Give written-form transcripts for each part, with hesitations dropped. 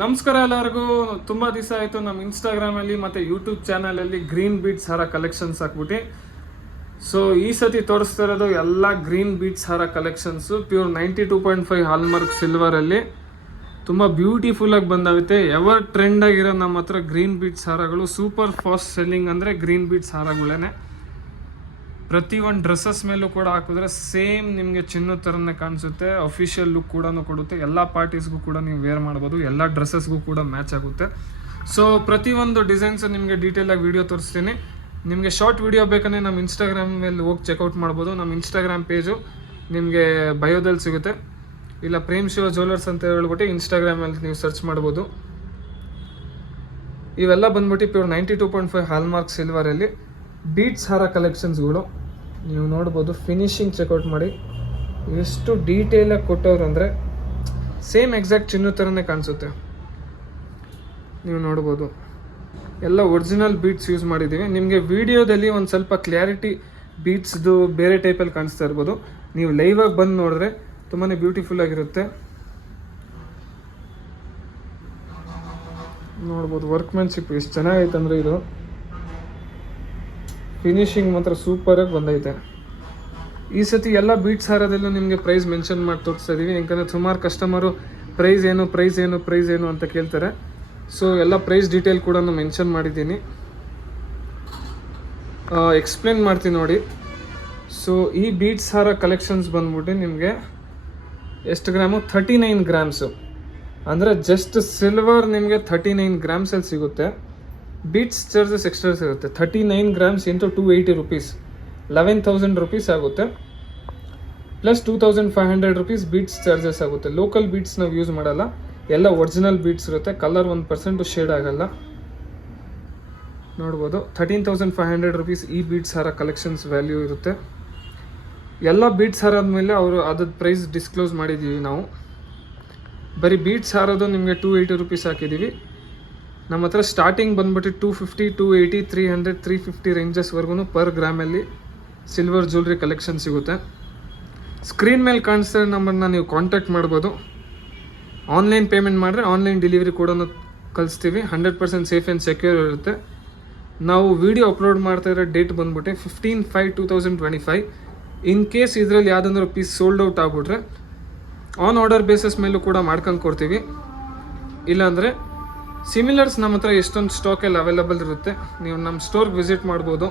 ನಮಸ್ಕಾರ ಎಲ್ಲರಿಗೂ. ತುಂಬ ದಿವಸ ಆಯಿತು ನಮ್ಮ ಇನ್ಸ್ಟಾಗ್ರಾಮಲ್ಲಿ ಮತ್ತು ಯೂಟ್ಯೂಬ್ ಚಾನಲಲ್ಲಿ ಗ್ರೀನ್ ಬೀಡ್ಸ್ ಹಾರ ಕಲೆಕ್ಷನ್ಸ್ ಹಾಕ್ಬಿಟ್ಟು. ಸೊ ಈ ಸತಿ ತೋರಿಸ್ತಾ ಇರೋದು ಎಲ್ಲ ಗ್ರೀನ್ ಬೀಡ್ಸ್ ಹಾರ ಕಲೆಕ್ಷನ್ಸು ಪ್ಯೂರ್ 92.5 ಹಾಲ್ಮಾರ್ಕ್ ಸಿಲ್ವರಲ್ಲಿ ತುಂಬ ಬ್ಯೂಟಿಫುಲ್ಲಾಗಿ ಬಂದಾಗುತ್ತೆ. ಎವರ್ ಟ್ರೆಂಡಾಗಿರೋ ನಮ್ಮ ಹತ್ರ ಗ್ರೀನ್ ಬೀಡ್ಸ್ ಹಾರಗಳು ಸೂಪರ್ ಫಾಸ್ಟ್ ಸೆಲ್ಲಿಂಗ್ ಅಂದರೆ ಗ್ರೀನ್ ಬೀಡ್ಸ್ ಹಾರಗಳೇ. ಪ್ರತಿಯೊಂದು ಡ್ರೆಸ್ಸಸ್ ಮೇಲೂ ಕೂಡ ಹಾಕಿದ್ರೆ ಸೇಮ್ ನಿಮಗೆ ಚಿನ್ನದ ಥರನೇ ಕಾಣಿಸುತ್ತೆ. ಅಫಿಷಿಯಲ್ ಲುಕ್ ಕೂಡ ಕೊಡುತ್ತೆ. ಎಲ್ಲ ಪಾರ್ಟೀಸ್ಗೂ ಕೂಡ ನೀವು ವೇರ್ ಮಾಡ್ಬೋದು. ಎಲ್ಲ ಡ್ರೆಸ್ಸಸ್ಗೂ ಕೂಡ ಮ್ಯಾಚ್ ಆಗುತ್ತೆ. ಸೊ ಪ್ರತಿಯೊಂದು ಡಿಸೈನ್ಸ್ ನಿಮಗೆ ಡೀಟೇಲಾಗಿ ವೀಡಿಯೋ ತೋರಿಸ್ತೀನಿ. ನಿಮಗೆ ಶಾರ್ಟ್ ವೀಡಿಯೋ ಬೇಕಂದರೆ ನಮ್ಮ ಇನ್ಸ್ಟಾಗ್ರಾಮ್ ಮೇಲೆ ಹೋಗಿ ಚೆಕ್ಔಟ್ ಮಾಡ್ಬೋದು. ನಮ್ಮ ಇನ್ಸ್ಟಾಗ್ರಾಮ್ ಪೇಜು ನಿಮಗೆ ಬಯೋದಲ್ಲಿ ಸಿಗುತ್ತೆ. ಇಲ್ಲ ಪ್ರೇಮ್ ಶಿವ ಜ್ಯುವೆಲರ್ಸ್ ಅಂತ ಹೇಳ್ಬಿಟ್ಟು ಇನ್ಸ್ಟಾಗ್ರಾಮಲ್ಲಿ ನೀವು ಸರ್ಚ್ ಮಾಡ್ಬೋದು. ಇವೆಲ್ಲ ಬಂದ್ಬಿಟ್ಟು ಪ್ಯೂರ್ 92.5 ಹಾಲ್ಮಾರ್ಕ್ ಸಿಲ್ವರಲ್ಲಿ ಬೀಡ್ಸ್ ಹಾರ ಕಲೆಕ್ಷನ್ಸ್ಗಳು ನೀವು ನೋಡ್ಬೋದು. ಫಿನಿಶಿಂಗ್ ಚೆಕ್ಔಟ್ ಮಾಡಿ ಎಷ್ಟು ಡೀಟೇಲಾಗಿ ಕೊಟ್ಟವ್ರು ಅಂದರೆ ಸೇಮ್ ಎಕ್ಸಾಕ್ಟ್ ಚಿನ್ನ ಥರನೇ ಕಾಣಿಸುತ್ತೆ. ನೀವು ನೋಡ್ಬೋದು ಎಲ್ಲ ಒರಿಜಿನಲ್ ಬೀಡ್ಸ್ ಯೂಸ್ ಮಾಡಿದ್ದೀವಿ. ನಿಮಗೆ ವಿಡಿಯೋದಲ್ಲಿ ಒಂದು ಸ್ವಲ್ಪ ಕ್ಲಾರಿಟಿ ಬೀಡ್ಸ್ದು ಬೇರೆ ಟೈಪಲ್ಲಿ ಕಾಣಿಸ್ತಾ ಇರ್ಬೋದು. ನೀವು ಲೈವಾಗಿ ಬಂದು ನೋಡಿದ್ರೆ ತುಂಬಾ ಬ್ಯೂಟಿಫುಲ್ ಆಗಿರುತ್ತೆ. ನೋಡ್ಬೋದು ವರ್ಕ್ಮ್ಯಾನ್ಶಿಪ್ ಎಷ್ಟು ಚೆನ್ನಾಗೈತೆ ಅಂದರೆ ಇದು ಫಿನಿಶಿಂಗ್ ಮಾತ್ರ ಸೂಪರಾಗಿ ಬಂದೈತೆ. ಈ ಸತಿ ಎಲ್ಲ ಬೀಟ್ಸ್ ಹಾರದಲ್ಲೂ ನಿಮಗೆ ಪ್ರೈಸ್ ಮೆನ್ಷನ್ ಮಾಡಿ ತೋರಿಸ್ತಾ ಇದ್ದೀವಿ. ಯಾಕಂದರೆ ಸುಮಾರು ಕಸ್ಟಮರು ಪ್ರೈಸ್ ಏನು ಅಂತ ಕೇಳ್ತಾರೆ. ಸೊ ಎಲ್ಲ ಪ್ರೈಸ್ ಡೀಟೇಲ್ ಕೂಡ ನಾನು ಮೆನ್ಷನ್ ಮಾಡಿದ್ದೀನಿ. ಎಕ್ಸ್ಪ್ಲೇನ್ ಮಾಡ್ತೀನಿ ನೋಡಿ. ಸೊ ಈ ಬೀಟ್ಸ್ ಹಾರ ಕಲೆಕ್ಷನ್ಸ್ ಬಂದ್ಬಿಟ್ಟು ನಿಮಗೆ ಎಷ್ಟು ಗ್ರಾಮು? 39 ಗ್ರಾಮ್ಸು. ಅಂದರೆ ಜಸ್ಟ್ ಸಿಲ್ವರ್ ನಿಮಗೆ 39 ಗ್ರಾಮ್ಸಲ್ಲಿ ಸಿಗುತ್ತೆ. ಬೀಟ್ಸ್ ಚಾರ್ಜಸ್ ಎಕ್ಸ್ಟ್ರಾ ಸಿಗುತ್ತೆ. 39 ಗ್ರಾಮ್ಸ್ ಇಂಟು 280 ರುಪೀಸ್ 11,000 ರುಪೀಸ್ ಆಗುತ್ತೆ. ಪ್ಲಸ್ 2,500 ರುಪೀಸ್ ಬೀಟ್ಸ್ ಚಾರ್ಜಸ್ ಆಗುತ್ತೆ. ಲೋಕಲ್ ಬೀಟ್ಸ್ ನಾವು ಯೂಸ್ ಮಾಡಲ್ಲ, ಎಲ್ಲ ಒರಿಜಿನಲ್ ಬೀಟ್ಸ್ ಇರುತ್ತೆ. ಕಲರ್ 1% ಶೇಡ್ ಆಗಲ್ಲ. ನೋಡ್ಬೋದು 13,500 ರುಪೀಸ್ ಈ ಬೀಟ್ಸ್ ಹಾರ ಕಲೆಕ್ಷನ್ಸ್ ವ್ಯಾಲ್ಯೂ ಇರುತ್ತೆ. ಎಲ್ಲ ಬೀಟ್ಸ್ ಹಾರ ಆದಮೇಲೆ ಅವರು ಅದ್ರ ಪ್ರೈಸ್ ಡಿಸ್ಕ್ಲೋಸ್ ಮಾಡಿದ್ದೀವಿ ನಾವು. ಬರೀ ಬೀಟ್ಸ್ ಹಾರೋದು ನಿಮಗೆ 280 ರುಪೀಸ್ ಹಾಕಿದ್ದೀವಿ. ನಮ್ಮ ಹತ್ರ ಸ್ಟಾರ್ಟಿಂಗ್ ಬಂದ್ಬಿಟ್ಟು 250, 280, 300, 350 ರೇಂಜಸ್ವರೆಗೂ ಪರ್ ಗ್ರಾಮಲ್ಲಿ ಸಿಲ್ವರ್ ಜ್ಯುವೆಲ್ರಿ ಕಲೆಕ್ಷನ್ ಸಿಗುತ್ತೆ. ಸ್ಕ್ರೀನ್ ಮೇಲೆ ಕಾಣಿಸ್ತಾ ಇರೋ ನಂಬರ್ನ ನೀವು ಕಾಂಟ್ಯಾಕ್ಟ್ ಮಾಡ್ಬೋದು. ಆನ್ಲೈನ್ ಪೇಮೆಂಟ್ ಮಾಡಿದ್ರೆ ಆನ್ಲೈನ್ ಡೆಲಿವರಿ ಕೂಡ ಕಳಿಸ್ತೀವಿ. 100% ಸೇಫ್ ಆ್ಯಂಡ್ ಸೆಕ್ಯೂರ್ ಇರುತ್ತೆ. ನಾವು ವಿಡಿಯೋ ಅಪ್ಲೋಡ್ ಮಾಡ್ತಾ ಇರೋ ಡೇಟ್ ಬಂದ್ಬಿಟ್ಟು 15/5/2025. ಇನ್ ಕೇಸ್ ಇದರಲ್ಲಿ ಯಾವುದಾದ್ರೂ ಪೀಸ್ ಸೋಲ್ಡ್ ಔಟ್ ಆಗ್ಬಿಟ್ರೆ ಆನ್ ಆರ್ಡರ್ ಬೇಸಿಸ್ ಮೇಲೂ ಕೂಡ ಮಾಡ್ಕೊಂಡು ಕೊಡ್ತೀವಿ. ಇಲ್ಲಾಂದರೆ ಸಿಮಿಲರ್ಸ್ ನಮ್ಮ ಹತ್ರ ಎಷ್ಟೊಂದು ಸ್ಟಾಕಲ್ಲಿ ಅವೈಲಬಲ್ ಇರುತ್ತೆ. ನೀವು ನಮ್ಮ ಸ್ಟೋರ್ಗೆ ವಿಸಿಟ್ ಮಾಡ್ಬೋದು.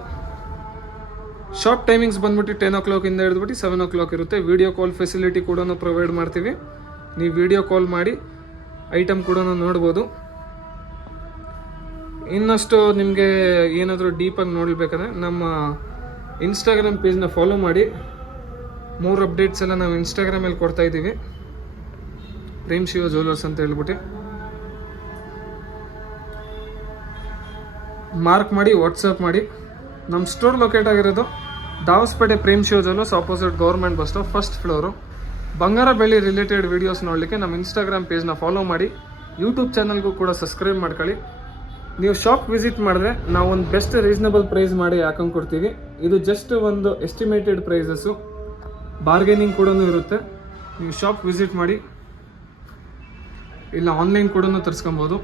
ಶಾಪ್ ಟೈಮಿಂಗ್ಸ್ ಬಂದ್ಬಿಟ್ಟು 10 o'clock ಇಂದ ಹಿಡಿದ್ಬಿಟ್ಟು 7 o'clock ಇರುತ್ತೆ. ವೀಡಿಯೋ ಕಾಲ್ ಫೆಸಿಲಿಟಿ ಕೂಡ ಪ್ರೊವೈಡ್ ಮಾಡ್ತೀವಿ. ನೀವು ವಿಡಿಯೋ ಕಾಲ್ ಮಾಡಿ ಐಟಮ್ ಕೂಡ ನೋಡ್ಬೋದು. ಇನ್ನಷ್ಟು ನಿಮಗೆ ಏನಾದರೂ ಡೀಪಾಗಿ ನೋಡಬೇಕಂದ್ರೆ ನಮ್ಮ ಇನ್ಸ್ಟಾಗ್ರಾಮ್ ಪೇಜ್ನ ಫಾಲೋ ಮಾಡಿ. 3 ಅಪ್ಡೇಟ್ಸ್ ಎಲ್ಲ ನಾವು ಇನ್ಸ್ಟಾಗ್ರಾಮಲ್ಲಿ ಕೊಡ್ತಾಯಿದ್ದೀವಿ. ಪ್ರೇಮ್ ಶಿವ ಜ್ಯುವೆಲರ್ಸ್ ಅಂತ ಹೇಳ್ಬಿಟ್ಟು ಮಾರ್ಕ್ ಮಾಡಿ ವಾಟ್ಸಪ್ ಮಾಡಿ. ನಮ್ಮ ಸ್ಟೋರ್ ಲೊಕೇಟ್ ಆಗಿರೋದು Dabaspete Prem Shiva jewellers opposite government bus stop, first floor. ಬಂಗಾರ ಬೆಳ್ಳಿ ರಿಲೇಟೆಡ್ ವೀಡಿಯೋಸ್ ನೋಡಲಿಕ್ಕೆ ನಮ್ಮ ಇನ್ಸ್ಟಾಗ್ರಾಮ್ ಪೇಜ್ನ ಫಾಲೋ ಮಾಡಿ. ಯೂಟ್ಯೂಬ್ ಚಾನಲ್ಗೂ ಕೂಡ ಸಬ್ಸ್ಕ್ರೈಬ್ ಮಾಡ್ಕೊಳ್ಳಿ. ನೀವು ಶಾಪ್ ವಿಸಿಟ್ ಮಾಡಿದ್ರೆ ನಾವು ಒಂದು ಬೆಸ್ಟ್ ರೀಸನಬಲ್ ಪ್ರೈಸ್ ಮಾಡಿ ಹಾಕೊಂಡು ಕೊಡ್ತೀವಿ. ಇದು ಜಸ್ಟ್ ಒಂದು ಎಸ್ಟಿಮೇಟೆಡ್ ಪ್ರೈಸಸ್ಸು, ಬಾರ್ಗೇನಿಂಗ್ ಕೂಡ ಇರುತ್ತೆ. ನೀವು ಶಾಪ್ ವಿಸಿಟ್ ಮಾಡಿ, ಇಲ್ಲ ಆನ್ಲೈನ್ ಕೂಡ ತರಿಸ್ಕೊಬೋದು.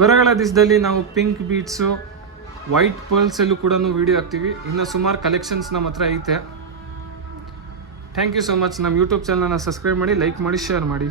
ಬರಗಳ ದಿವಸದಲ್ಲಿ ನಾವು ಪಿಂಕ್ ಬೀಟ್ಸು, ವೈಟ್ ಪರ್ಲ್ಸಲ್ಲೂ ಕೂಡ ವೀಡಿಯೋ ಹಾಕ್ತೀವಿ. ಇನ್ನು ಸುಮಾರು ಕಲೆಕ್ಷನ್ಸ್ ನಮ್ಮ ಹತ್ರ ಐತೆ. Thank you so much. ನಮ್ಮ ಯೂಟ್ಯೂಬ್ ಚಾನಲ್ನ ಸಬ್ಸ್ಕ್ರೈಬ್ ಮಾಡಿ, ಲೈಕ್ ಮಾಡಿ, ಶೇರ್ ಮಾಡಿ.